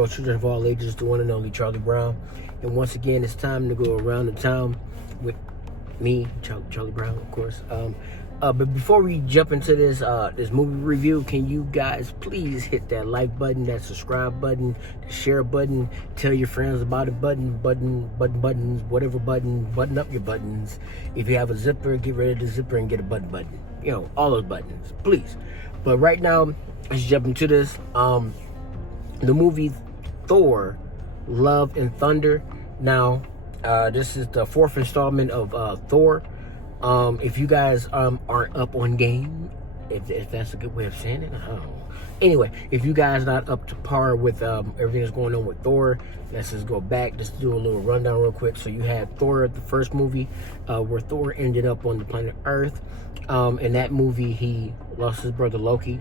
girls, children of all ages, the one and only Kharlie Brown. And once again, it's time to go around the town with me, Kharlie Brown, of course. But before we jump into this movie review, can you guys please hit that like button, that subscribe button, the share button, tell your friends about it, buttons, whatever button up your buttons. If you have a zipper, get rid of the zipper and get a button. You know, all those buttons, please. But right now, let's jump into this. The movie Thor, Love and Thunder. Now, this is the 4th installment of Thor. If you guys aren't up on game, if that's a good way of saying it, I don't know. Anyway, if you guys not up to par with everything that's going on with Thor, let's just go back, just do a little rundown real quick. So you had Thor, the first movie, where Thor ended up on the planet Earth. In that movie, he lost his brother Loki.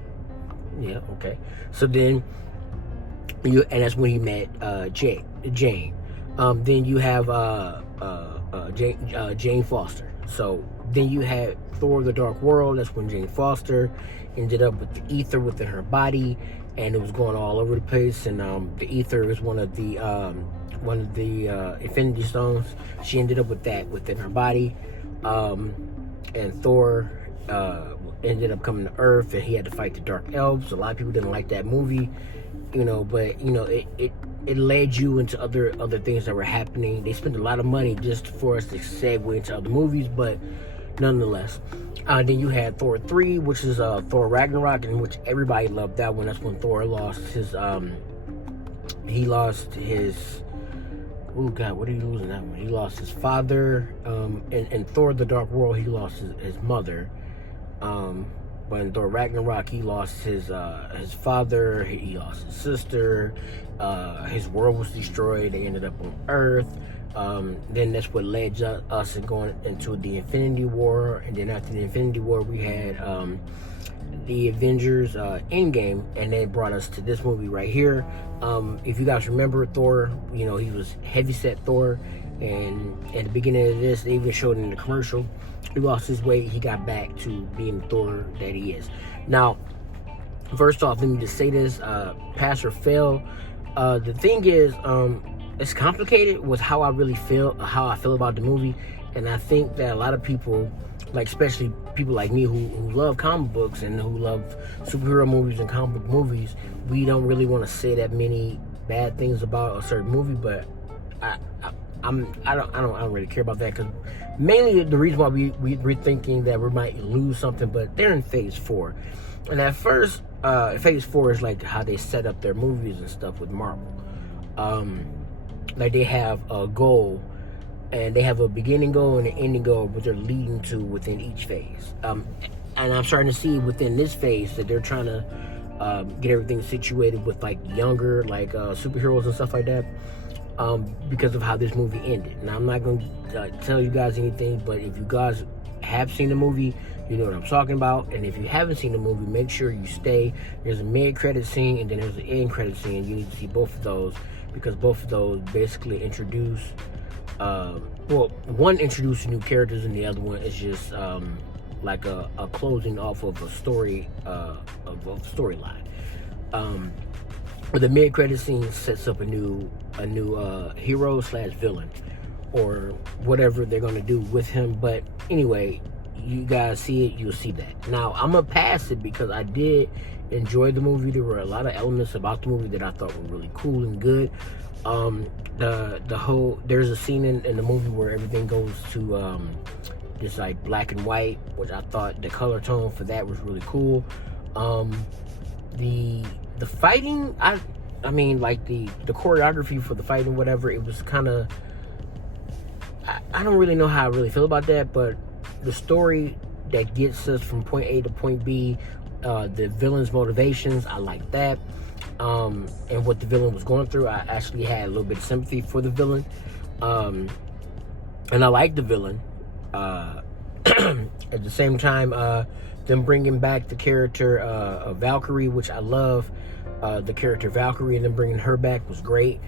Yeah, okay. So then, and that's when he met Jane. Then you have Jane Foster. So then you had Thor: The Dark World. That's when Jane Foster ended up with the ether within her body, and it was going all over the place. And the ether is one of the Infinity Stones. She ended up with that within her body, and Thor ended up coming to Earth, and he had to fight the Dark Elves. A lot of people didn't like that movie, you know, but you know it led you into other things that were happening. They spent a lot of money just for us to segue into other movies, but nonetheless. Then you had Thor 3, which is Thor Ragnarok, in which everybody loved that one. That's when Thor lost his oh God, what did he lose in that one? He lost his father. In Thor: The Dark World, he lost his mother. But in Thor Ragnarok, he lost his father, he lost his sister, his world was destroyed, they ended up on Earth. Then that's what led us in going into the Infinity War, and then after the Infinity War, we had the Avengers Endgame, and then brought us to this movie right here. If you guys remember Thor, you know, he was heavyset Thor, and at the beginning of this, they even showed it in the commercial. He lost his weight, he got back to being Thor that he is. Now, first off, let me just say this, pass or fail. The thing is, it's complicated with how I feel about the movie, and I think that a lot of people, like especially people like me who love comic books and who love superhero movies and comic book movies, we don't really want to say that many bad things about a certain movie, but I don't really care about that, because mainly the reason why we're thinking that we might lose something, but they're in phase 4. And at first, phase 4 is like how they set up their movies and stuff with Marvel. Like they have a goal, and they have a beginning goal and an ending goal, what they're leading to within each phase. And I'm starting to see within this phase that they're trying to get everything situated with like younger, like superheroes and stuff like that. Because of how this movie ended. Now, I'm not going to tell you guys anything, but if you guys have seen the movie, you know what I'm talking about. And if you haven't seen the movie, make sure you stay. There's a mid-credit scene, and then there's an end-credit scene. You need to see both of those, because both of those basically introduce, one introduces new characters, and the other one is just like a closing off of a story, of a storyline. But the mid-credit scene sets up a new hero / villain, or whatever they're gonna do with him. But anyway, you guys see it, you'll see that. Now, I'm gonna pass it because I did enjoy the movie. There were a lot of elements about the movie that I thought were really cool and good. There's a scene in the movie where everything goes to this like black and white, which I thought the color tone for that was really cool. The fighting, I mean, like the choreography for the fighting, whatever, it was kind of, I don't really know how I really feel about that, but the story that gets us from point A to point B, the villain's motivations, I like that. And what the villain was going through, I actually had a little bit of sympathy for the villain. And I like the villain. At the same time, them bringing back the character of Valkyrie, which I love. The character Valkyrie, and then bringing her back was great.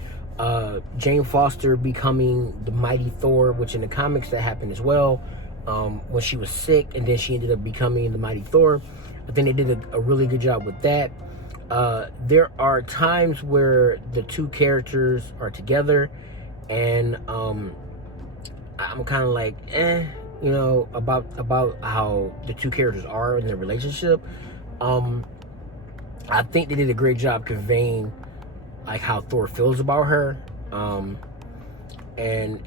Jane Foster becoming the mighty Thor, which in the comics that happened as well, when she was sick, and then she ended up becoming the mighty Thor. I think they did a really good job with that. there are times where the two characters are together, and I'm kind of like, about how the two characters are in their relationship. I think they did a great job conveying like how Thor feels about her, and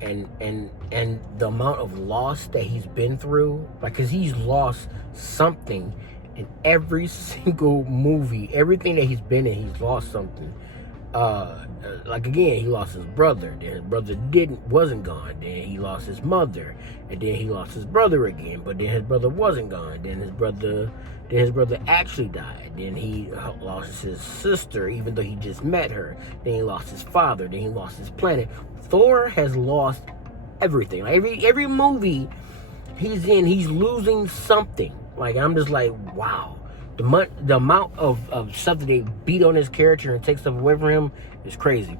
the amount of loss that he's been through, like, because he's lost something in every single movie. Everything that he's been in, he's lost something. Like, again, he lost his brother, then his brother wasn't gone, then he lost his mother, and then he lost his brother again, but then his brother wasn't gone, then his brother actually died, then he lost his sister even though he just met her, then he lost his father, then he lost his planet. Thor has lost everything. Like, every movie he's in, he's losing something. Like, I'm just like, wow. The amount of stuff that they beat on his character and take stuff away from him is crazy.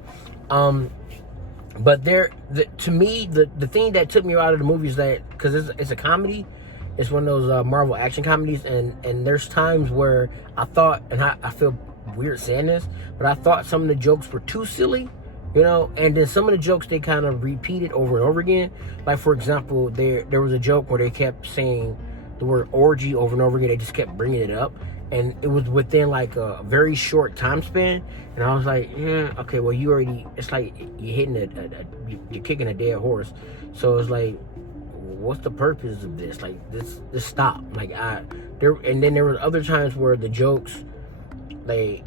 But to me, the thing that took me out of the movie is that, because it's a comedy, it's one of those Marvel action comedies, and there's times where I thought, and I feel weird saying this, but I thought some of the jokes were too silly, and then some of the jokes they kind of repeated over and over again. Like, for example, there was a joke where they kept saying the word orgy over and over again. They just kept bringing it up, and it was within like a very short time span, and I was like, yeah, okay, well, it's like you're hitting you're kicking a dead horse. So it's like, what's the purpose of this? Like, this stop. Like, and then there were other times where the jokes, they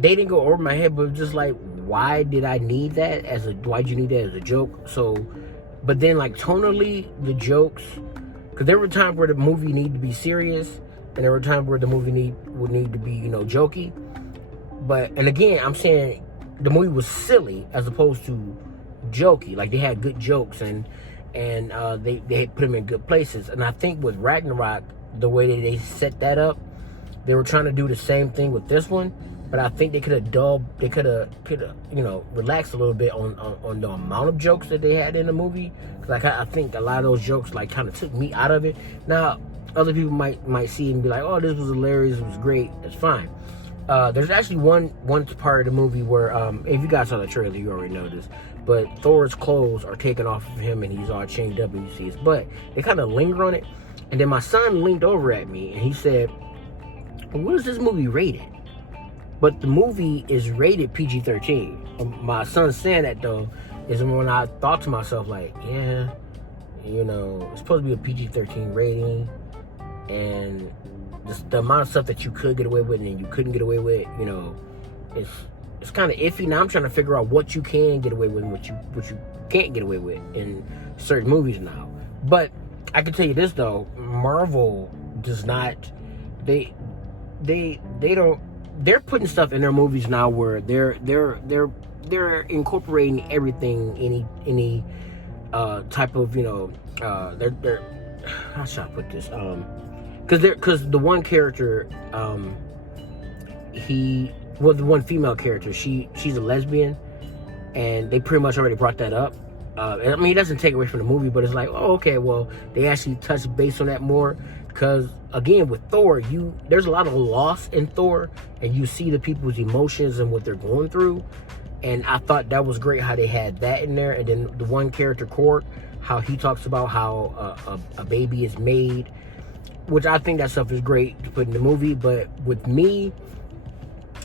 didn't go over my head, but just like, why did I need that why'd you need that as a joke? So, but then, like, tonally, the jokes, because there were times where the movie needed to be serious, and there were times where the movie would need to be, jokey. And again, I'm saying the movie was silly as opposed to jokey. Like, they had good jokes, and they put them in good places. And I think with Ragnarok, the way that they set that up, they were trying to do the same thing with this one. But I think they could have relaxed a little bit on the amount of jokes that they had in the movie. Like, I think a lot of those jokes like kind of took me out of it. Now, other people might see it and be like, oh, this was hilarious, it was great. That's fine. There's actually one part of the movie where, if you guys saw the trailer, you already know this, but Thor's clothes are taken off of him and he's all chained up and you see his butt. They kind of linger on it. And then my son leaned over at me and he said, what is this movie rated? But the movie is rated PG-13. My son saying that, though, is when I thought to myself, like, yeah, it's supposed to be a PG-13 rating, and just the amount of stuff that you could get away with and you couldn't get away with, it's kind of iffy. Now I'm trying to figure out what you can get away with and what you can't get away with in certain movies now. But I can tell you this, though, Marvel does not, they don't. They're putting stuff in their movies now where they're incorporating everything, any type of, they're how should I put this? Because the one character, the one female character, she's a lesbian, and they pretty much already brought that up. I mean, it doesn't take away from the movie, but it's like, oh, okay, well, they actually touched base on that more. Because, again, with Thor, there's a lot of loss in Thor, and you see the people's emotions and what they're going through. And I thought that was great how they had that in there. And then the one character, Korg, how he talks about how a baby is made, which I think that stuff is great to put in the movie. But with me,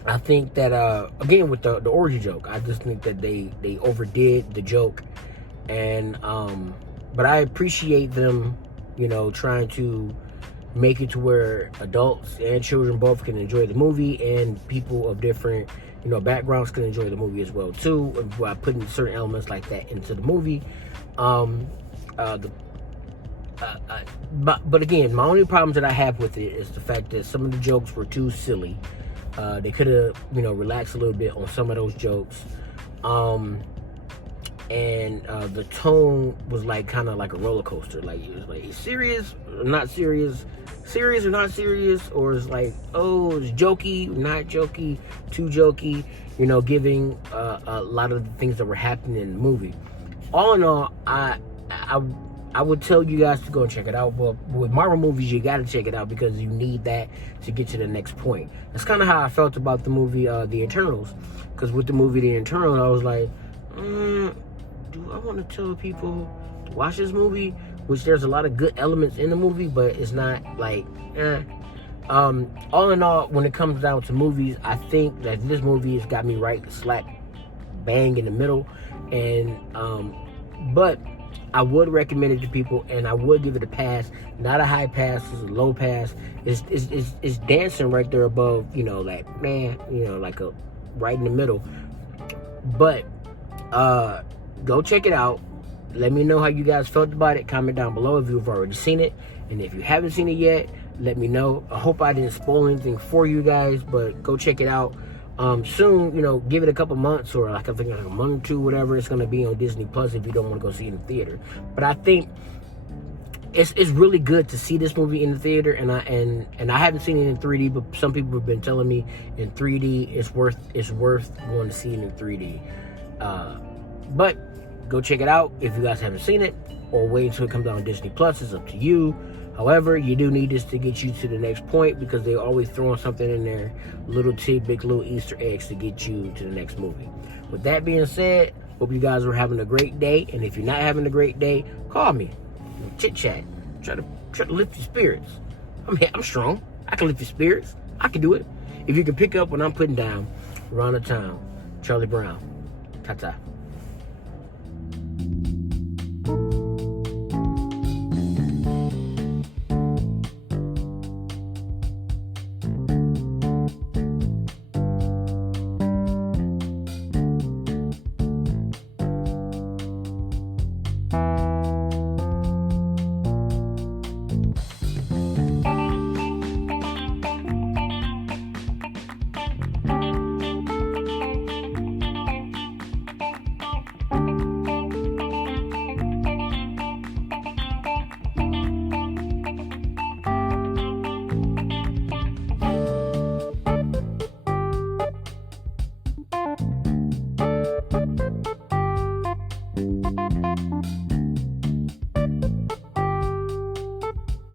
I think that, again, with the orgy joke, I just think that they overdid the joke. And, but I appreciate them, trying to make it to where adults and children both can enjoy the movie, and people of different backgrounds can enjoy the movie as well too, by putting certain elements like that into the movie. But again, my only problems that I have with it is the fact that some of the jokes were too silly. They could have relaxed a little bit on some of those jokes, and the tone was like kind of like a roller coaster. Like, it was like serious or not serious, serious or not serious, or it's like, oh, it's jokey, not jokey, too jokey, giving a lot of the things that were happening in the movie. All in all, I I would tell you guys to go and check it out. But with Marvel movies, you got to check it out because you need that to get to the next point. That's kind of how I felt about the movie The Eternals. Because with the movie The Eternals, I was like, do I want to tell people to watch this movie? Which there's a lot of good elements in the movie, but it's not like, all in all, when it comes down to movies, I think that this movie has got me right slap bang in the middle. And but I would recommend it to people, and I would give it a pass. Not a high pass, it's a low pass. It's dancing right there above, like like a right in the middle. But go check it out. Let me know how you guys felt about it. Comment down below if you've already seen it, and if you haven't seen it yet, let me know. I hope I didn't spoil anything for you guys, but go check it out. Soon, give it a couple months, or I think like a month or two, whatever. It's going to be on Disney Plus if you don't want to go see it in the theater. But I think it's really good to see this movie in the theater, and I haven't seen it in 3D, but some people have been telling me in 3D it's worth going to see it in 3D. But go check it out if you guys haven't seen it, or wait until it comes out on Disney Plus. It's up to you. However, you do need this to get you to the next point, because they always throwing something in there, little tidbit, little Easter eggs to get you to the next movie. With that being said, hope you guys are having a great day. And if you're not having a great day, call me, chit chat, try to lift your spirits. I'm strong. I can lift your spirits. I can do it. If you can pick up when I'm putting down, around the town, Kharlie Brown. Ta-ta.